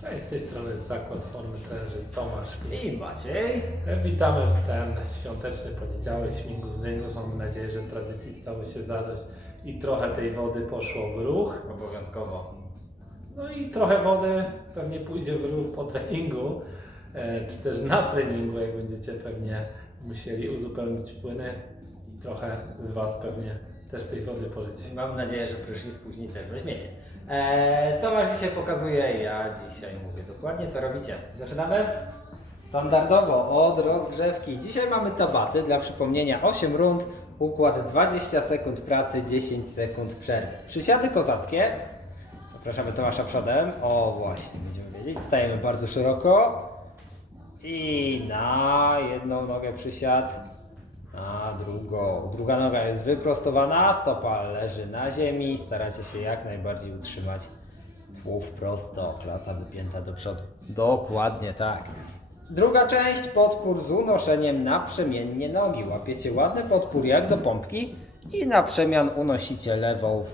Cześć, z tej strony Zakład Formy Trenerzy Tomasz. I Maciej. Witamy w ten świąteczny poniedziałek, śmigus z Dęgos. Mamy nadzieję, że tradycji stało się zadość i trochę tej wody poszło w ruch. Obowiązkowo. No i trochę wody pewnie pójdzie w ruch po treningu, e, czy też na treningu, jak będziecie pewnie musieli uzupełnić płyny. I trochę z Was pewnie też tej wody poleci. Mam nadzieję, że prysznic później też weźmiecie. Eee, Tomasz dzisiaj pokazuje, ja dzisiaj mówię dokładnie co robicie. Zaczynamy? Standardowo od rozgrzewki. Dzisiaj mamy tabaty, dla przypomnienia 8 rund, układ 20 sekund pracy, 10 sekund przerwy. Przysiady kozackie. Zapraszamy Tomasza przodem. O właśnie, będziemy wiedzieć. Stajemy bardzo szeroko. I na jedną nogę przysiad, drugą. Druga noga jest wyprostowana, stopa leży na ziemi. Staracie się jak najbardziej utrzymać tułów prosto, klata wypięta do przodu. Dokładnie tak. Druga część podpór z unoszeniem naprzemiennie nogi. Łapiecie ładny podpór jak do pompki i na przemian unosicie lewą,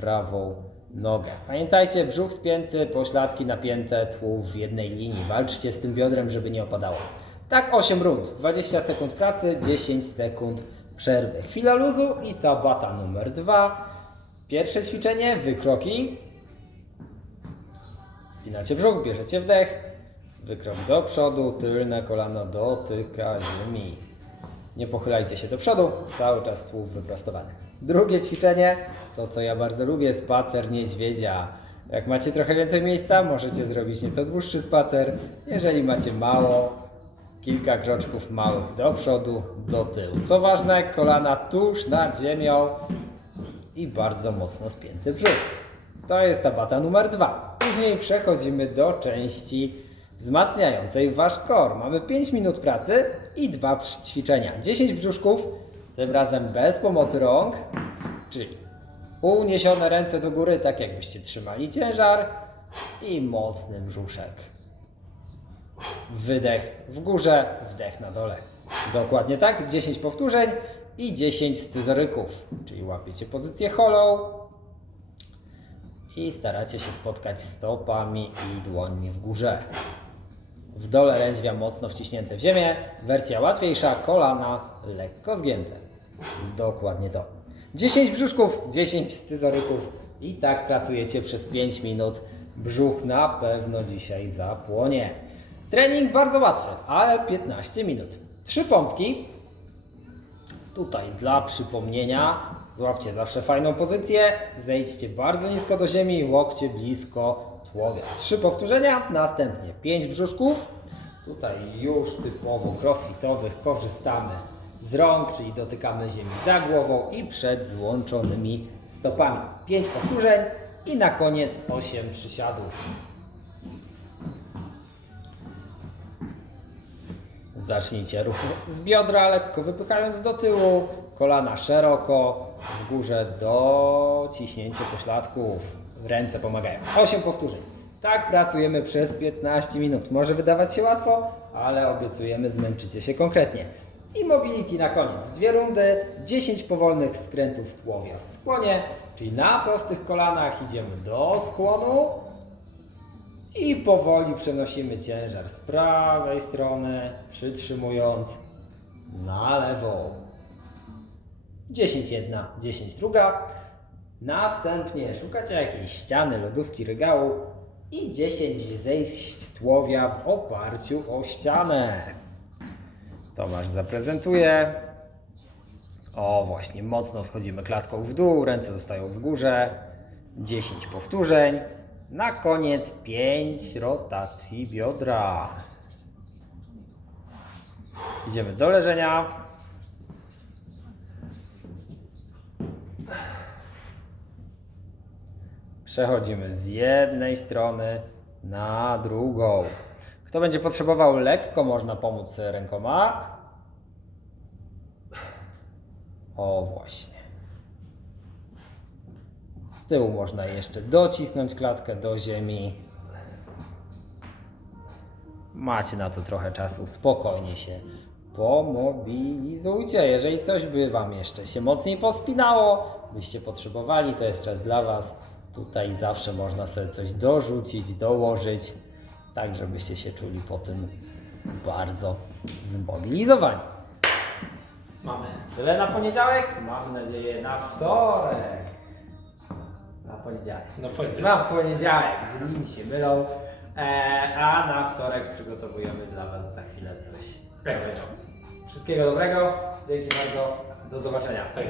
prawą nogę. Pamiętajcie, brzuch spięty, pośladki napięte, tułów w jednej linii. Walczcie z tym biodrem, żeby nie opadało. Tak 8 rund, 20 sekund pracy, 10 sekund przerwy. Chwila luzu i tabata numer 2. Pierwsze ćwiczenie, wykroki. Spinacie brzuch, bierzecie wdech, wykrok do przodu, tylne kolano dotyka ziemi. Nie pochylajcie się do przodu, cały czas tułów wyprostowany. Drugie ćwiczenie, to co ja bardzo lubię, spacer niedźwiedzia. Jak macie trochę więcej miejsca, możecie zrobić nieco dłuższy spacer. Jeżeli macie mało, kilka kroczków małych do przodu, do tyłu. Co ważne, kolana tuż nad ziemią i bardzo mocno spięty brzuch. To jest tabata numer dwa. Później przechodzimy do części wzmacniającej wasz kor. Mamy 5 minut pracy i dwa ćwiczenia. 10 brzuszków, tym razem bez pomocy rąk, czyli uniesione ręce do góry, tak jakbyście trzymali ciężar i mocny brzuszek. Wydech w górze, wdech na dole. Dokładnie tak, 10 powtórzeń i 10 scyzoryków. Czyli łapiecie pozycję hollow i staracie się spotkać stopami i dłońmi w górze. W dole rędźwia mocno wciśnięte w ziemię, wersja łatwiejsza, kolana lekko zgięte. Dokładnie to. 10 brzuszków, 10 scyzoryków i tak pracujecie przez 5 minut. Brzuch na pewno dzisiaj zapłonie. Trening bardzo łatwy, ale 15 minut. Trzy pompki. Tutaj dla przypomnienia złapcie zawsze fajną pozycję, zejdźcie bardzo nisko do ziemi, łokcie blisko tułowia. Trzy powtórzenia, następnie pięć brzuszków. Tutaj już typowo crossfitowych korzystamy z rąk, czyli dotykamy ziemi za głową i przed złączonymi stopami. Pięć powtórzeń i na koniec osiem przysiadów. Zacznijcie ruch z biodra, lekko wypychając do tyłu, kolana szeroko, w górze do ciśnięcia pośladków. Ręce pomagają. 8 powtórzeń. Tak pracujemy przez 15 minut. Może wydawać się łatwo, ale obiecujemy, zmęczycie się konkretnie. I mobility na koniec. Dwie rundy, 10 powolnych skrętów tułowia w skłonie, czyli na prostych kolanach idziemy do skłonu, i powoli przenosimy ciężar z prawej strony, przytrzymując na lewą. 10 jedna, 10 druga. Następnie szukacie jakiejś ściany, lodówki, regału i 10 zejść tułowia w oparciu o ścianę. Tomasz zaprezentuje. O, właśnie, mocno schodzimy klatką w dół, ręce zostają w górze. 10 powtórzeń. Na koniec 5 rotacji biodra. Idziemy do leżenia. Przechodzimy z jednej strony na drugą. Kto będzie potrzebował lekko, można pomóc rękoma. O, właśnie. Z tyłu można jeszcze docisnąć klatkę do ziemi. Macie na to trochę czasu, spokojnie się pomobilizujcie. Jeżeli coś by Wam jeszcze się mocniej pospinało, byście potrzebowali, to jest czas dla Was. Tutaj zawsze można sobie coś dorzucić, dołożyć. tak żebyście się czuli po tym bardzo zmobilizowani. Mamy. Tyle na poniedziałek? Mam nadzieję na wtorek. Poniedziałek. No powiedz. Na poniedziałek, dni mi się mylą, e, a na wtorek przygotowujemy dla Was za chwilę coś Ekstra. Wszystkiego dobrego, dzięki bardzo, do zobaczenia. Hej.